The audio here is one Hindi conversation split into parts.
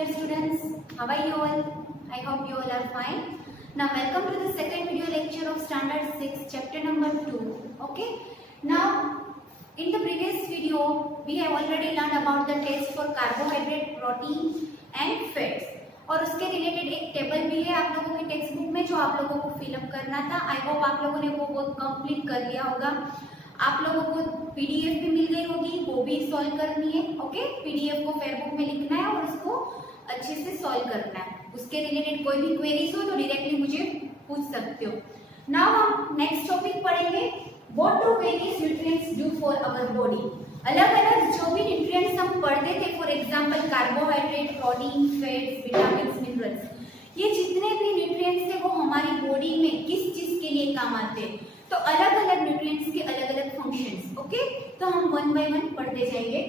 dear students. How are you all? I hope you all are fine. Now welcome to the second video lecture of standard 6 chapter number 2. Okay. Now in the previous video we have already learned about the test for carbohydrate, protein and fats. और उसके रिलेटेड एक टेबल भी है आप लोगों के टेक्स्ट बुक में जो आप लोगों को फिलअप करना था. आई होप आप लोगों ने वो बहुत कंप्लीट कर लिया होगा. आप लोगों को पीडीएफ भी मिल गई होगी, वो भी सॉल्व करनी है. ओके, पीडीएफ को फेयरबुक में लिखना है और उसको अच्छे से सॉल्व करना है. उसके रिलेटेड कोई भी क्वेरीज हो तो डायरेक्टली मुझे पूछ सकते हो. नाउ हम नेक्स्ट टॉपिक पढ़ेंगे. What do various nutrients do for our body. अलग अलग जो भी न्यूट्रिएंट्स हम पढ़ते थे, for example carbohydrate, protein, fats, vitamins, minerals, ये जितने भी न्यूट्रिएंट्स है वो हमारी बॉडी में किस चीज के लिए काम आते हैं. तो अलग अलग न्यूट्रिएंट्स के अलग अलग फंक्शंस. ओके, तो हम वन बाय वन पढ़ते जाएंगे.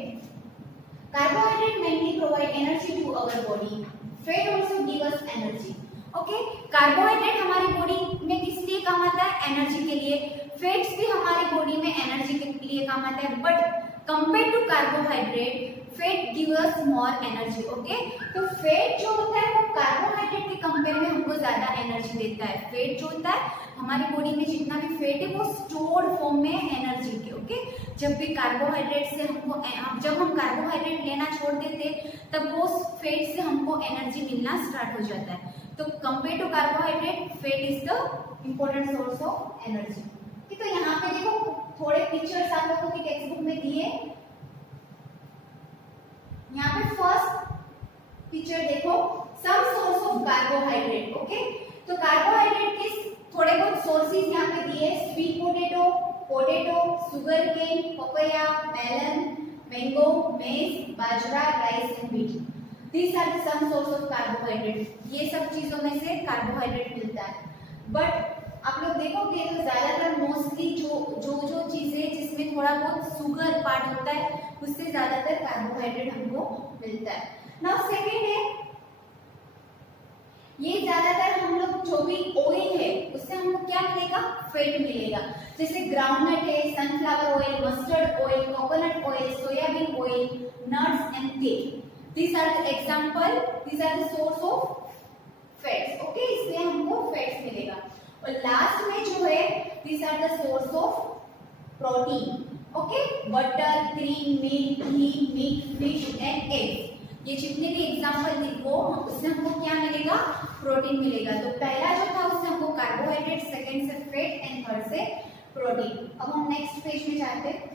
Carbohydrate mainly provide energy to our body. Fat also give us energy. Okay, carbohydrate हमारी बॉडी में किस लिए काम आता है? एनर्जी के लिए. फैट्स भी हमारी बॉडी में एनर्जी के लिए काम आता है. But compare to carbohydrate fat give us more energy. Okay, तो फैट जो होता है वो कार्बोहाइड्रेट के कंपेयर में हमको ज्यादा एनर्जी देता है. फैट जो होता है हमारी बॉडी में जितना भी फैट है वो स्टोर्ड फॉर्म में एनर्जी के. ओके, जब भी कार्बोहाइड्रेट से हमको जब हम कार्बोहाइड्रेट लेना छोड़ देते तब वो फैट से हमको एनर्जी मिलना स्टार्ट हो जाता है. तो compare to carbohydrate fat is the important source of energy. तो यहाँ पे देखो थोड़े पिक्चर्स आप लोगों की टेक्स्ट बुक में दिए. यहाँ पे फर्स्ट पिक्चर देखो, some source of carbohydrate. Okay, तो कार्बोहाइड्रेट के थोड़े बहुत सोर्सेज यहाँ पे दिए. Sweet potato, potato, sugar cane, papaya, melon, mango, maize, bajra, rice and wheat. These are the some source of carbohydrate. ये सब चीजों में से कार्बोहाइड्रेट मिलता है. बट आप लोग देखोगे तो ज्यादातर मोस्टली जो चीजें जिसमें थोड़ा बहुत शुगर पार्ट होता है उससे ज्यादातर कार्बोहाइड्रेट हमको मिलता है. नाउ सेकंड है, ये ज्यादातर हम लोग जो भी ऑयल है उससे हमको क्या मिलेगा? फैट मिलेगा. जैसे ग्राउंडनट है, sunflower oil, mustard oil, coconut oil, soybean oil, nuts and tel. These are the example, these are the source of fats. Okay, इसलिए हमको फैट्स मिलेगा. और लास्ट में जो है these are the source of protein. Okay, butter, cream, milk, ghee, meat, fish and egg. ये जितने भी एग्जांपल वो उससे हमको क्या मिलेगा? प्रोटीन मिलेगा. तो पहला जो था उससे हमको कार्बोहाइड्रेट, सेकंड से फैट एंड थर्ड से प्रोटीन. अब हम नेक्स्ट पेज में जाते हैं.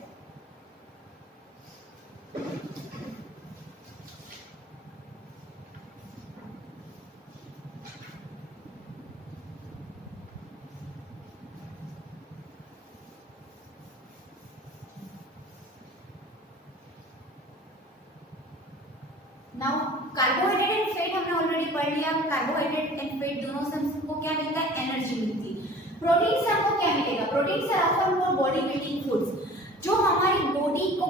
नाउ कार्बोहाइड्रेट एंड फैट हमने ऑलरेडी पढ़ लिया. कार्बोहाइड्रेट एंड फैट दोनों से हमको क्या मिलता है? एनर्जी मिलती है. प्रोटीन से हमको क्या मिलेगा? प्रोटीन से offer for body building foods, जो हमारी बॉडी को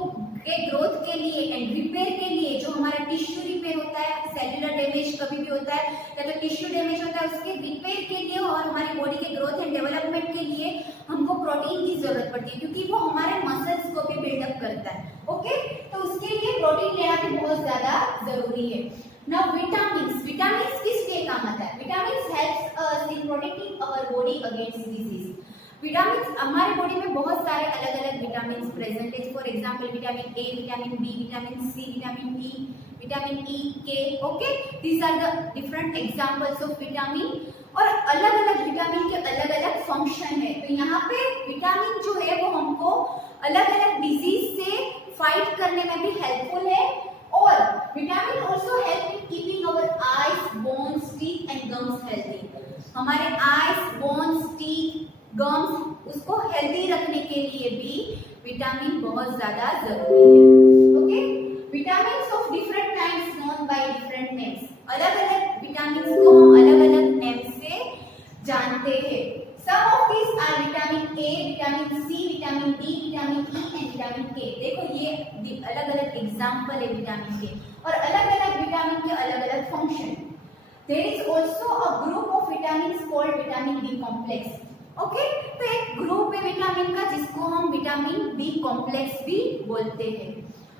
के ग्रोथ के लिए एंड रिपेयर के लिए, जो हमारा टिश्यू रिपेयर होता है, सेलुलर डैमेज कभी भी होता है या तो टिश्यू डैमेज होता है, उसके रिपेयर के लिए और हमारी बॉडी के ग्रोथ एंड डेवलपमेंट के लिए हमको प्रोटीन की जरूरत पड़ती है, क्योंकि वो हमारे मसल्स को भी बिल्डअप करता है. ओके, तो उसके लिए प्रोटीन लेना भी बहुत ज्यादा जरूरी है. Now vitamins. विटामिन्स किस लिए काम आता है? Vitamins helps us in protecting our body against disease. Vitamins हमारे बॉडी में बहुत सारे अलग अलग विटामिन्स प्रेजेंट है. For example vitamin A, vitamin B, vitamin C, vitamin E, vitamin E K. Okay, these are the different examples of vitamin. और अलग अलग विटामिन के अलग अलग फंक्शन है. तो यहाँ पे विटामिन जो है वो हमको अलग अलग डिजीज से फाइट करने में भी हेल्पफुल है. और vitamin also help in keeping our eyes, bones, teeth and gums healthy. हमारे आईज, बोन्स, टीथ, गम्स उसको हेल्दी रखने के लिए भी विटामिन बहुत ज्यादा जरूरी है. Okay, vitamins of different kinds known by different names. अलग अलग विटामिन्स को हम अलग अलग नेम से जानते हैं. Some of this are vitamin A, vitamin C, vitamin D, vitamin E and vitamin K. देखो ये अलग अलग एग्जांपल है विटामिन के और अलग अलग विटामिन के अलग अलग function. There is also a group of vitamins called vitamin B complex. Okay, तो एक ग्रुप है विटामिन का जिसको हम विटामिन बी कॉम्प्लेक्स भी बोलते हैं.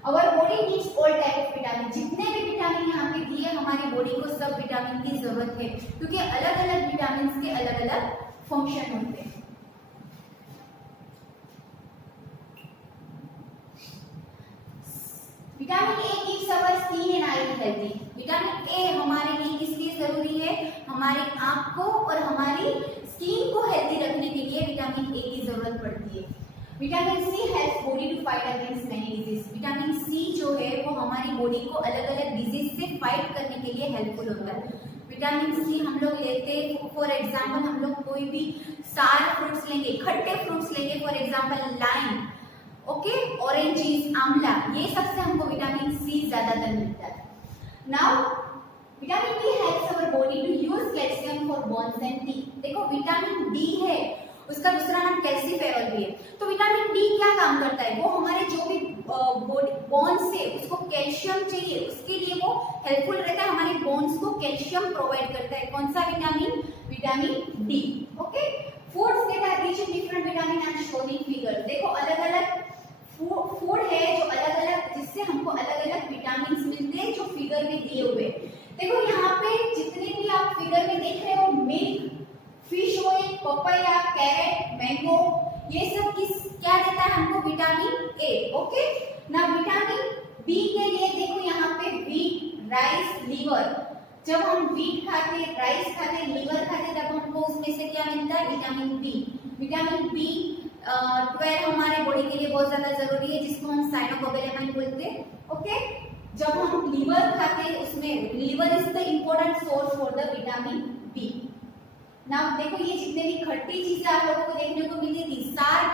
Our body needs all type of vitamin, जितने भी विटामिन यहाँ पे दिए हमारी बॉडी को सब विटामिन की जरूरत है, क्योंकि अलग अलग विटामिन के अलग अलग फंक्शन होते हैं। Vitamin A keeps our skin and eye healthy. Vitamin A हमारे लिए किस लिए जरूरी है, हमारी आंख को और हमारी स्किन को हेल्दी रखने के लिए विटामिन ए की जरूरत पड़ती है। Vitamin C helps body to fight against many disease. Vitamin C जो है वो हमारी बॉडी को अलग अलग डिजीज से फाइट करने के लिए हेल्पफुल होता है। विटामिन सी हम लोग लेते हैं, फॉर एग्जांपल हम लोग कोई भी सार फ्रूट्स लेंगे, खट्टे फ्रूट्स लेंगे, for example lime, okay, oranges, amla, ये सबसे हमको विटामिन सी ज्यादातर मिलता है। Now vitamin D helps our body to use calcium for bones and teeth. देखो विटामिन डी है, उसका दूसरा नाम कैल्सीफेरॉल भी है। तो विटामिन डी क्या काम करता है, वो हमारे जो भी बोन्स है उसको कैल्शियम चाहिए, उसके लिए वो हेल्पफुल रहता है, हमारे बोन्स को कैल्शियम प्रोवाइड करता है। कौन सा vitamin, vitamin D, okay. Foods that are rich in different vitamin and shown in figure. देखो अलग अलग फूड है जो अलग अलग, जिससे हमको अलग अलग विटामिन मिलते हैं जो फिगर में दिए हुए। देखो यहाँ पे जितने भी आप फिगर में देख रहे हो, milk, fish oil, papaya, carrot, mango, ये सब किस क्या देता है हमको, विटामिन ए, ओके ना। विटामिन बी के लिए देखो यहाँ पे वीट, राइस, लीवर। जब हम वीट खाते, राइस खाते, लीवर खाते, तब हमको उसमें से क्या मिलता है, विटामिन बी। विटामिन बी 12 हमारे बॉडी के लिए बहुत ज्यादा जरूरी है, जिसको हम साइनोकोबालेमाइन बोलते हैं, ओके। जब हम लीवर खाते हैं, उसमें liver is the important source for the vitamin B. Now देखो ये जितने भी खट्टी चीजें आप लोगों को देखने को मिलेगी, सार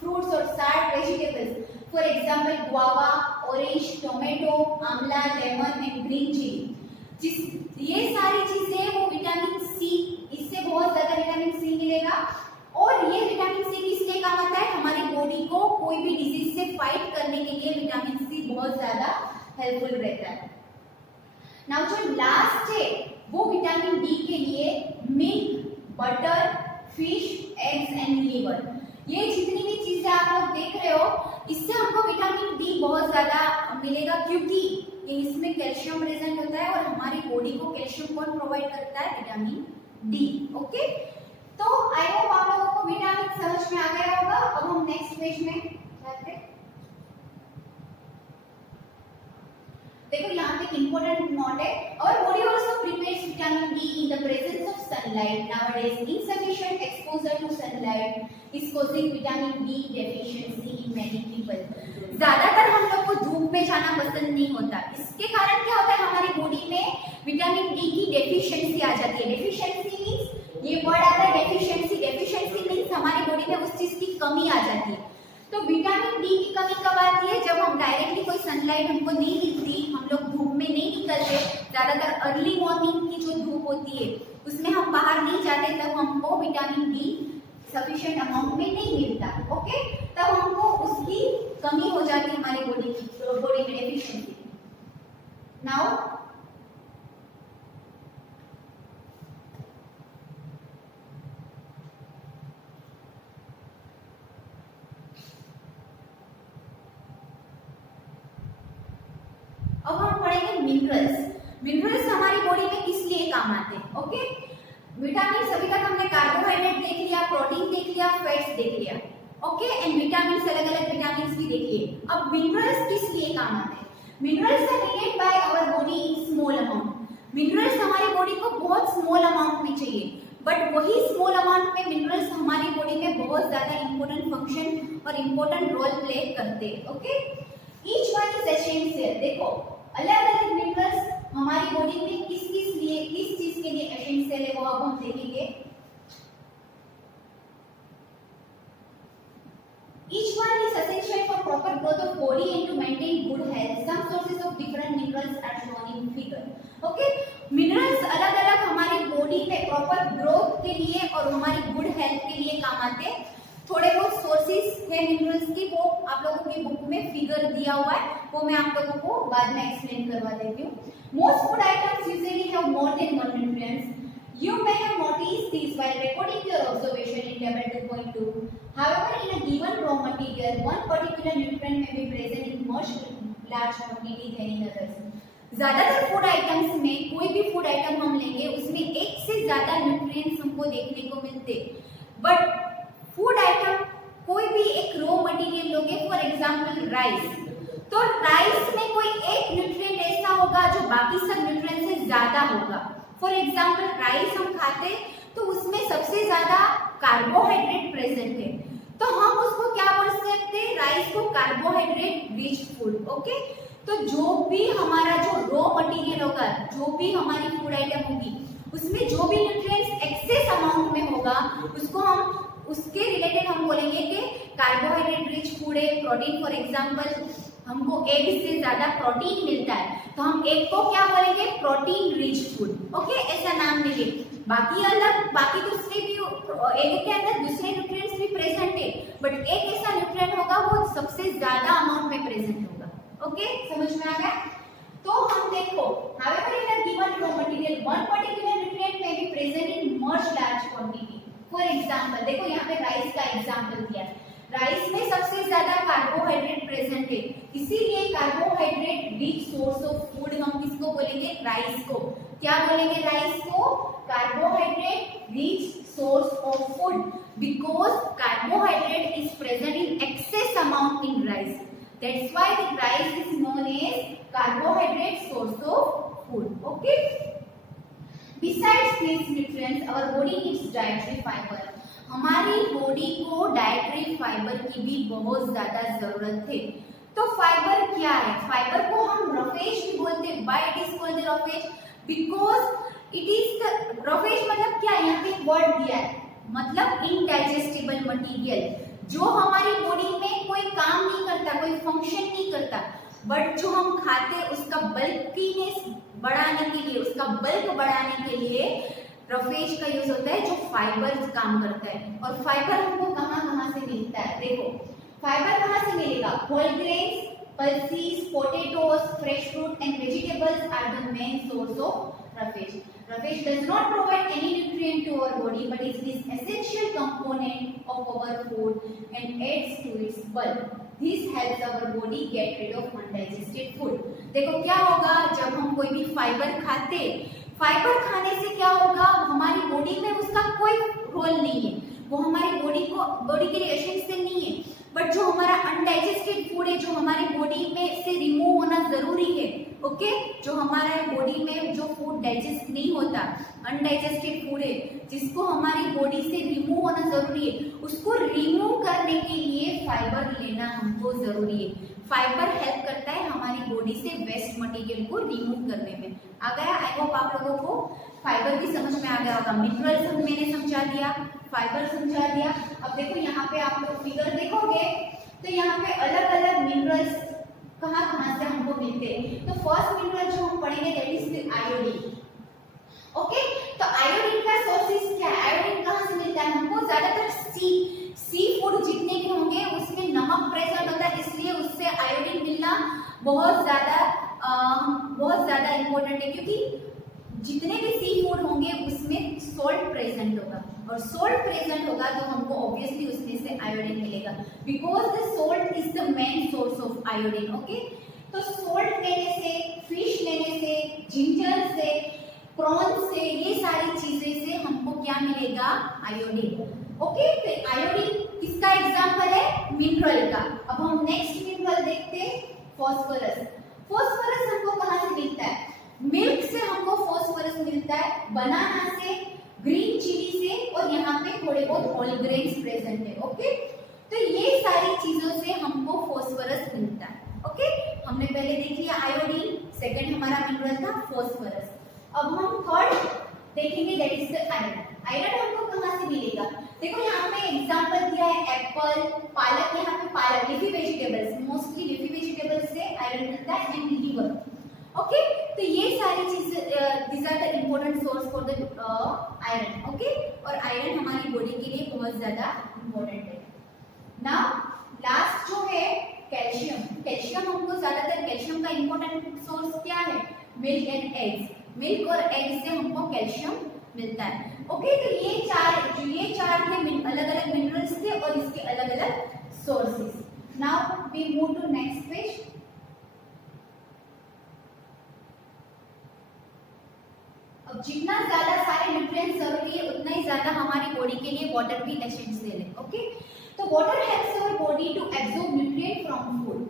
फ्रूट्स और सार vegetables, for example guava, orange, tomato, आंवला, लेमन एंड ग्रीन चिली, ये सारी चीजें वो विटामिन सी, इससे बहुत ज्यादा विटामिन सी मिलेगा। और ये विटामिन सी किस लिए काम आता है, हमारी बॉडी को कोई भी डिजीज से फाइट करने के लिए विटामिन सी बहुत ज्यादा हेल्पफुल रहता है। नाउ जो लास्ट है वो विटामिन डी के लिए milk, butter, fish, eggs and liver, ये जितनी भी चीजें आप लोग देख रहे हो, इससे हमको विटामिन डी बहुत ज्यादा मिलेगा, क्योंकि इसमें कैल्शियम प्रेजेंट होता है और हमारी बॉडी को कैल्शियम कौन प्रोवाइड करता है, विटामिन डी, ओके। तो आई होप आप लोगों को विटामिन समझ में आ गया होगा। अब हम नेक्स्ट पेज में जाते हैं। देखो यहाँ पे एक इंपॉर्टेंट नोट है, our body also prepares vitamin D in the presence of sunlight. Nowadays insufficient exposure to sunlight is causing vitamin D deficiency in many people। ज्यादातर हम लोग को धूप में जाना पसंद नहीं होता, इसके कारण क्या होता है, हमारी बॉडी में विटामिन डी की डेफिशिएंसी आ जाती है। डेफिशिएंसी मींस ये वर्ड आता है डेफिशिएंसी, डेफिशिएंसी मींस हमारी बॉडी में उस चीज की कमी आ जाती है। तो विटामिन डी की कमी कब आती है, जब हम डायरेक्टली कोई सनलाइट हमको नहीं मिलती, हम लोग धूप में नहीं निकलते, ज्यादातर अर्ली मॉर्निंग की जो धूप होती है उसमें हम बाहर नहीं जाते, तब हमको विटामिन डी सफिशिएंट अमाउंट में नहीं मिलता, ओके। तब हमको उसकी कमी हो जाती है हमारी बॉडी में डेफिशिएंसी। नाउ अब हम पढ़ेंगे मिनरल्स। मिनरल्स हमारी बॉडी में किस लिए काम आते हैं, ओके। विटामिन अभी तक हमने कार्बोहाइड्रेट देख लिया, प्रोटीन देख लिया, फैट्स देख लिया, ओके, एंड विटामिन अलग अलग विटामिन भी देख लिए। अब मिनरल्स किस लिए काम आते हैं, minerals are needed by our body in small amount. Minerals हमारी बॉडी को बहुत स्मॉल अमाउंट में चाहिए, बट वही स्मॉल अमाउंट में मिनरल्स हमारी बॉडी में बहुत ज्यादा इंपॉर्टेंट फंक्शन और इंपॉर्टेंट रोल प्ले करते हैं, okay. Each one is essential. देखो अलग अलग मिनरल्स हमारी बॉडी में किस चीज के लिए एसेंशियल है, वो अब हम देखेंगे। Each one is essential for proper growth of body and to maintain good health. Some sources of different minerals are shown in figure. Okay? Minerals अलग अलग हमारी बॉडी में प्रॉपर ग्रोथ के लिए और हमारी गुड हेल्थ के लिए काम आते हैं। थोड़े बहुत सोर्सेस है मिनरल्स की, वो आप लोगों की बुक में फिगर दिया हुआ है, वो मैं आप लोगों को बाद में एक्सप्लेन करवा देती हूँ। Most food items usually have more than one nutrients. You may have noticed this while recording your observation in table 2.2. However, in a given raw material, one particular nutrient may be present in large quantity than in others. ज्यादातर फूड आइटम्स में कोई भी फूड आइटम हम लेंगे उसमें एक से ज्यादा न्यूट्रिएंट्स हमको देखने को मिलते, बट फूड आइटम कोई भी एक रॉ मटेरियल लोगे, फॉर एग्जांपल राइस, तो राइस में कोई एक न्यूट्रिएंट ऐसा होगा जो बाकी सब न्यूट्रिएंट से ज्यादा होगा। फॉर एग्जांपल राइस हम खाते तो उसमें सबसे ज्यादा कार्बोहाइड्रेट प्रेजेंट है, तो हम उसको क्या बोल सकते हैं, राइस को कार्बोहाइड्रेट रिच फूड। ओके, तो जो भी हमारा जो रॉ मटेरियल होगा, जो भी हमारी फूड आइटम होगी, उसमें जो भी न्यूट्रिएंट्स एक्सेस अमाउंट में होगा उसको हम उसके रिलेटेड हम बोलेंगे कि कार्बोहाइड्रेट रिच फूड है। प्रोटीन, फॉर एग्जांपल हमको एग से ज्यादा प्रोटीन मिलता है तो हम एग को क्या बोलेंगे, प्रोटीन रिच फूड। ओके, ऐसा नाम देंगे। बाकी दूसरे भी एग के अंदर दूसरे न्यूट्रिएंट्स भी प्रेजेंट है, बट एक ऐसा न्यूट्रिएंट होगा वो सबसे ज्यादा अमाउंट में प्रेजेंट होगा। ओके, समझ में आ गया? तो हम देखो, however in a given raw material one particular nutrient may be present in much large quantity. For example, देखो यहाँ पे राइस का एग्जांपल दिया है। राइस में सबसे ज्यादा कार्बोहाइड्रेट प्रेजेंट है, इसीलिए carbohydrate rich source of food हम किसको बोलेंगे, राइस को। क्या बोलेंगे राइस को? Carbohydrate rich source of food, because carbohydrate is present in excess amount in rice, that's why the rice is known as carbohydrate source of food. Okay, besides these nutrients our body needs dietary fiber. हमारी बॉडी को डाइटरी फाइबर की भी बहुत ज्यादा जरूरत है। तो फाइबर क्या है? फाइबर को हम रफेज भी बोलते हैं। Why it is called roughage? Because it is the roughage मतलब क्या है, यहाँ पे वर्ड दिया है, मतलब इनडाइजेस्टिबल मटेरियल, जो हमारी बॉडी में कोई काम नहीं करता, कोई फंक्शन नहीं करता, बट जो हम खाते उसका बल्कीनेस बढ़ाने के लिए, उसका बल्क बढ़ाने के लिए रफेज का यूज होता है, जो फाइबर काम करता है। और फाइबर हमको कहाँ से मिलता है? देखो, फाइबर कहाँ से मिलेगा? Whole grains, pulses, potatoes, fresh fruit and vegetables are the main source of roughage. Roughage does not provide any nutrient to our body, but it is essential component of our food and adds to its bulk. This helps our body get rid of undigested food. देखो क्या होगा जब हम कोई भी फाइबर खाते, फाइबर खाने से क्या होगा, हमारी बॉडी में उसका कोई रोल नहीं है, वो हमारी बॉडी के लिए एसेंशियल नहीं है, बट जो हमारा अनडाइजेस्टेड फूड है, जो हमारी बॉडी में से रिमूव होना जरूरी है। ओके, जो हमारे बॉडी में जो फूड डाइजेस्ट नहीं होता, अनडाइजेस्टेड फूड है, जिसको हमारी बॉडी से रिमूव होना जरूरी है, उसको रिमूव करने के लिए फाइबर लेना हमको जरूरी है। फाइबर हेल्प करता है हमारी बॉडी से वेस्ट मटेरियल को रिमूव करने में। आ गया? आई होप आप लोगों को फाइबर भी समझ में आ गया होगा। मिनरल्स मैंने समझा दिया, फाइबर समझा दिया। अब देखो यहाँ पे आप लोग फिगर देखोगे तो यहाँ पे अलग अलग मिनरल्स कहाँ से हमको मिलते हैं। तो फर्स्ट मिनरल जो हम पढ़ेंगे दैट इज आयोडीन। ओके, तो आयोडीन का सोर्सेस क्या है? आयोडीन कहाँ से मिलता है हमको? ज्यादातर सी फूड जितने भी होंगे उसमें नमक प्रेजेंट होता है, इसलिए उससे आयोडीन मिलना बहुत ज्यादा इम्पोर्टेंट है, क्योंकि जितने भी सी फूड होंगे उसमें सोल्ट प्रेजेंट होगा, और सोल्ट प्रेजेंट होगा तो हमको ऑब्वियसली उसमें से आयोडीन मिलेगा, because the salt is the main source of iodine. Okay, तो सोल्ट लेने से, फिश लेने से, जिंजर से, प्रॉन से, ये सारी चीजें से हमको क्या मिलेगा? आयोडीन। ओके, तो आयोडीन किसका एग्जाम्पल है? मिनरल का। अब हम नेक्स्ट मिनरल देखते हैं, फॉस्फोरस। फॉस्फोरस हमको कहाँ से मिलता है? मिल्क से हमको फॉस्फोरस मिलता है, बनाना से, ग्रीन चिली से, और यहाँ पे थोड़े बहुत होल ग्रेन्स प्रेजेंट है। ओके, तो ये सारी चीजों से हमको फॉस्फोरस मिलता है। ओके, हमने पहले देख लिया आयोडीन, सेकंड हमारा मिनरल था फॉस्फोरस। अब हम थर्ड देखेंगे that is the iron. Iron हमको कहाँ से मिलेगा? देखो यहाँ पे एग्जांपल दिया है एप्पल, पालक, यहाँ पे पालक, leafy vegetables, mostly leafy vegetables से आयरन मिलता है, एंड लीवर। ओके, तो ये सारी चीजें these are the important source for the iron. Okay, और आयरन हमारी बॉडी के लिए बहुत ज्यादा इम्पोर्टेंट है। नाउ लास्ट जो है कैल्शियम। कैल्शियम हमको ज्यादातर, कैल्शियम का इम्पोर्टेंट सोर्स क्या है? Milk and eggs. मिल्क और एग से हमको कैल्शियम मिलता है। ओके, तो ये चार थे अलग अलग मिनरल्स थे और इसके अलग अलग sources. Now we move to next page. जितना ज्यादा सारे न्यूट्रिएंट्स जरूरी है उतना ही ज्यादा हमारी बॉडी के लिए वाटर भी एसेंशियल है। ओके, तो water helps our body to absorb nutrient from food.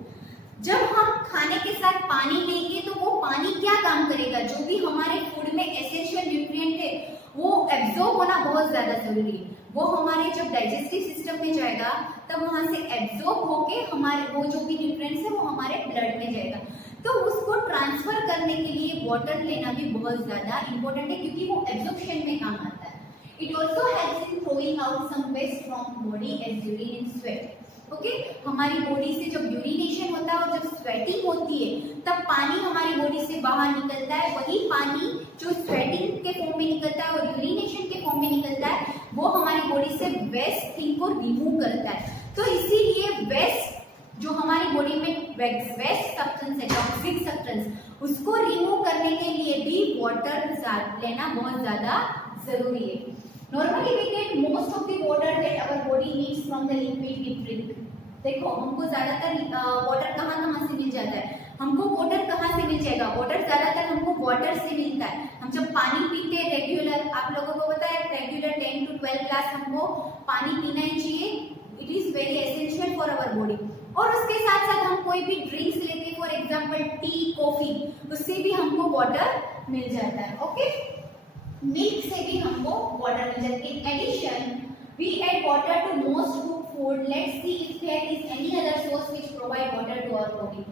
जब हम खाने के साथ पानी लेंगे तो वो पानी क्या काम करेगा, जो भी हमारे फूड में एसेंशियल न्यूट्रिएंट है वो एब्जॉर्ब होना बहुत ज्यादा जरूरी है। वो हमारे जब डाइजेस्टिव सिस्टम में जाएगा तब वहां से एब्जॉर्ब होके हमारे वो जो भी न्यूट्रिएंट्स है वो हमारे ब्लड में जाएगा। तो उसको ट्रांसफर करने के लिए वाटर लेना भी बहुत ज्यादा इंपॉर्टेंट है, क्योंकि वो एब्जॉर्प्शन में काम आता है। It also helps in throwing out some waste from body as urine and sweat. Okay, हमारी बॉडी से जब यूरिनेशन होता है और जब स्वेटिंग होती है तब पानी हमारी बॉडी से बाहर निकलता है। वही पानी जो स्वेटिंग के फॉर्म में निकलता है और यूरिनेशन के फॉर्म में निकलता है वो हमारी बॉडी से वेस्ट थिंग को रिमूव करता है। तो इसीलिए वेस्ट जो हमारी बॉडी में वेस्ट सब्सटेंस है, टॉक्सिक सब्सटेंस, उसको रिमूव करने के लिए भी वाटर लेना बहुत ज्यादा जरूरी है। Normally we get most of the water that our body needs from the liquid we drink. देखो हमको ज्यादातर वाटर कहाँ से मिल जाता है, हमको वाटर कहाँ से मिल जाएगा, वाटर ज्यादातर हमको वाटर से मिलता है। हम जब पानी पीते हैं रेगुलर, आप लोगों को पता है रेगुलर 10 to 12 ग्लास हमको पानी पीना ही चाहिए। It is very essential for our body. और उसके साथ साथ हम कोई भी ड्रिंक्स लेते हैं, फॉर एग्जाम्पल टी, कॉफी, उससे भी हमको वाटर मिल जाता है। ओके, मिल्क से भी हमको वाटर मिल जाता है। In addition we add water to most food. Let's see if there is any other source which provide water to our body.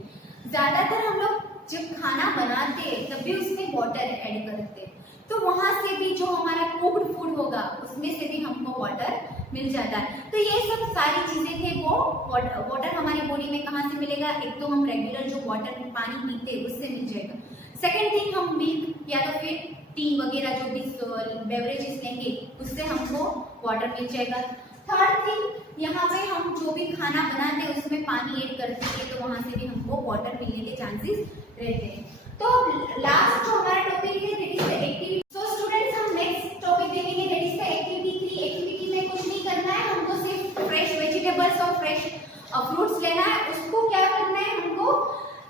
ज्यादातर हम लोग जब खाना बनाते हैं तब भी उसमें वाटर ऐड करते हैं, तो वहां से भी जो हमारा कुक्ड फूड होगा उसमें से भी हमको वाटर मिल जाता है। तो ये सब सारी चीजें थे, वो वाटर हमारी बॉडी में कहाँ से मिलेगा, एक तो हम रेगुलर जो वाटर पानी पीते हैं उससे मिल जाएगा। सेकेंड थिंग, हम मिल्क या तो फिर टी वगैरह जो भी बेवरेजेस लेंगे उससे हमको वाटर मिल जाएगा। थर्ड थिंग, यहाँ पे हम जो भी खाना बनाते हैं उसमें पानी ऐड करते हैं तो वहां से भी हमको वाटर मिलने के चांसेस रहते हैं। तो लास्ट जो हमारा टॉपिक है that is the activity. So students, हम नेक्स्ट टॉपिक देखेंगे that is the activity 3। Activity में कुछ नहीं करना है, हमको सिर्फ फ्रेश वेजिटेबल्स और फ्रेश फ्रूट्स लेना है। उसको क्या करना है, हमको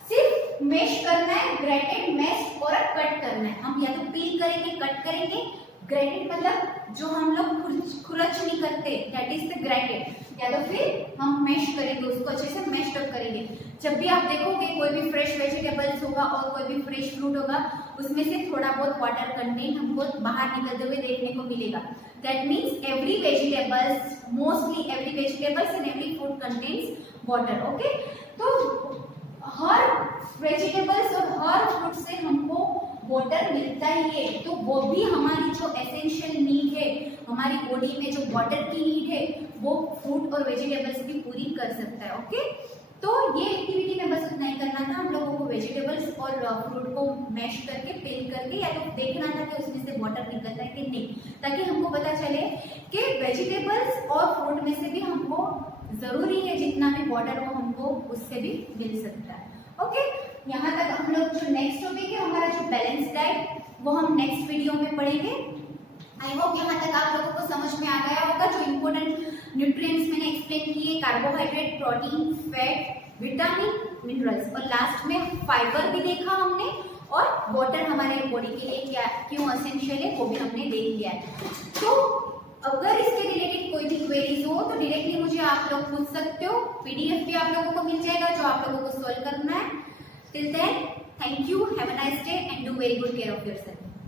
सिर्फ मैश करना है, ग्रेटेड, मैश और कट करना है। हम या तो पील करेंगे, कट करेंगे। ग्रेटेड मतलब जो हम लोग खुरच नहीं करते, दैट इज द ग्रेटेड। या तो फिर हम मैश करेंगे, उसको अच्छे से मैश अप करेंगे। जब भी आप देखोगे कोई भी फ्रेश वेजिटेबल्स होगा और कोई भी फ्रेश फ्रूट होगा उसमें से थोड़ा बहुत वाटर कंटेंट हमको बाहर निकलते हुए देखने को मिलेगा। That means every vegetables, mostly every vegetables and every fruit contains water. Okay, तो हर वेजिटेबल्स और हर फ्रूट से हमको वाटर मिलता ही है। तो वो भी हमारी जो एसेंशियल नीड है, हमारी बॉडी में जो वाटर की नीड है वो फ्रूट और वेजिटेबल्स भी पूरी कर सकता है। ओके, तो ये एक्टिविटी में बस उतना ही करना था। हम लोगों को वेजिटेबल्स और फ्रूट को मैश करके पील करके या तो देखना था कि उसमें से वाटर निकलता है कि नहीं, ताकि हमको पता चले कि वेजिटेबल्स और फ्रूट में से भी हमको जरूरी है जितना भी वाटर हो हमको उससे भी मिल सकता है। ओके, यहाँ तक हम लोग जो नेक्स्ट टॉपिक है हमारा जो बैलेंस डाइट वो हम नेक्स्ट वीडियो में पढ़ेंगे। आई होप यहाँ तक आप लोगों को समझ में आ गया होगा। जो इम्पोर्टेंट न्यूट्रिएंट्स मैंने एक्सप्लेन किए, carbohydrate, protein, fat, vitamin, minerals और लास्ट में फाइबर भी देखा हमने, और वाटर हमारे बॉडी के लिए क्या क्यों एसेंशियल है वो भी हमने देख लिया है। तो अगर इसके रिलेटेड कोई भी क्वेरीज हो तो डायरेक्टली मुझे आप लोग पूछ सकते हो। पीडीएफ भी आप लोगों को मिल जाएगा जो आप लोगों को सॉल्व करना है। Till then, thank you, have a nice day and do very good care of yourself.